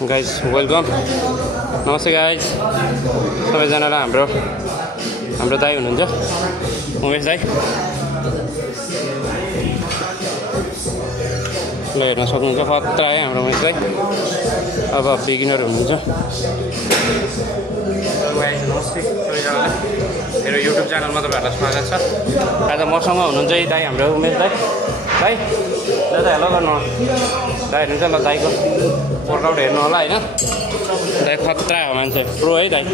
Guys welcome नमस्ते guys सबैजनालाई हाम्रो दाइ हुनुहुन्छ उमेश दाइ ल हेर्न सक्नुहुन्छ खतरा है हाम्रो उमेश दाइ अब बिगिनर हुनुहुन्छ नमस्ते सबैजनालाई मेरो युट्युब च्यानलमा तपाईँहरूलाई स्वागत छ आज मसँग हुनुहुन्छ दाइ हाम्रो उमेश दाइ दाइ दादा हेलो गर्नु दाइ हेर्नुहुन्छ ल दाइको वर्कआउट हेर्नु होला होइन दाइ खतरा हो मान्छे प्रो है दाइ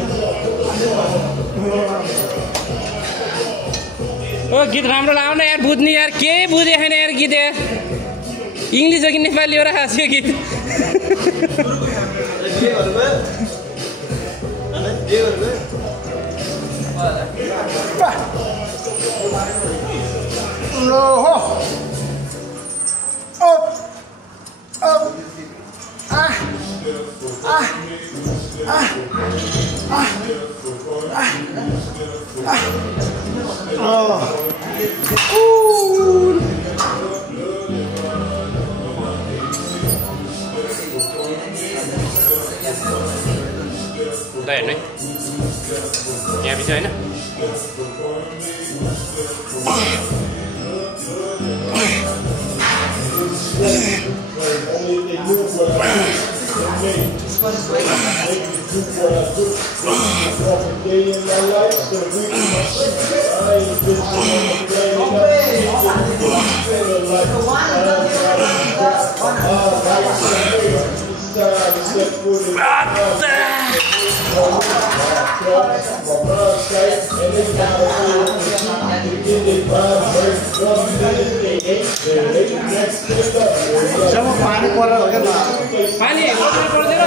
ओ गीत राम्रो लगाउन यार बुझ्ने यार के बुझे छैन यार गीत यार इङ्ग्लिस हो कि नेपाली हो र खास यो गीत दाइ हेर्नु है यहाँ पछि होइन पानी परेर हो क्या पानी पर्दैन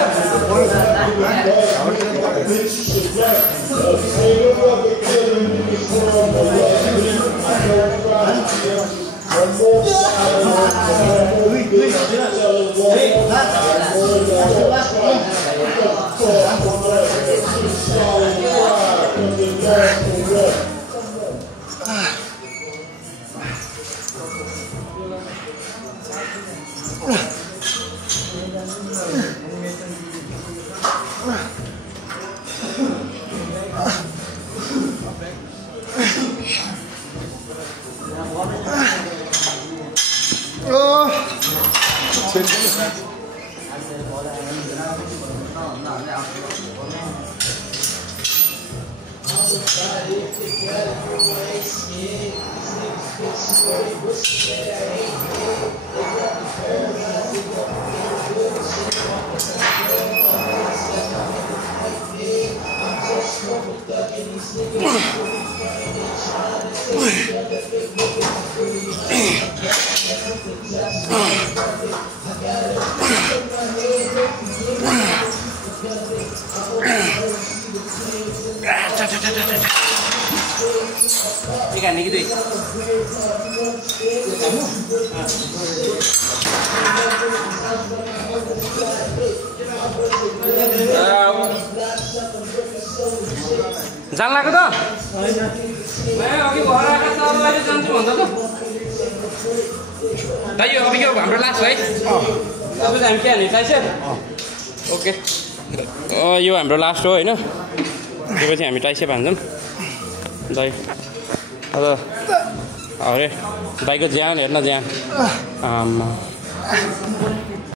Ikan ni gitu. Jangan lagu tu. Saya lagi bawa kat sana lagi jangan cuma tu. Tayo अभी क्यों हाम्रो लास्ट है अब हामी के हाल्ने चाहिन्छ ओके यो हाम्रो लास्ट हो हैन त्यसपछि हामी टाइसेप हान्छौँ दाइ अब अरे दाइको ज्यान हेर्न ज्यान आमा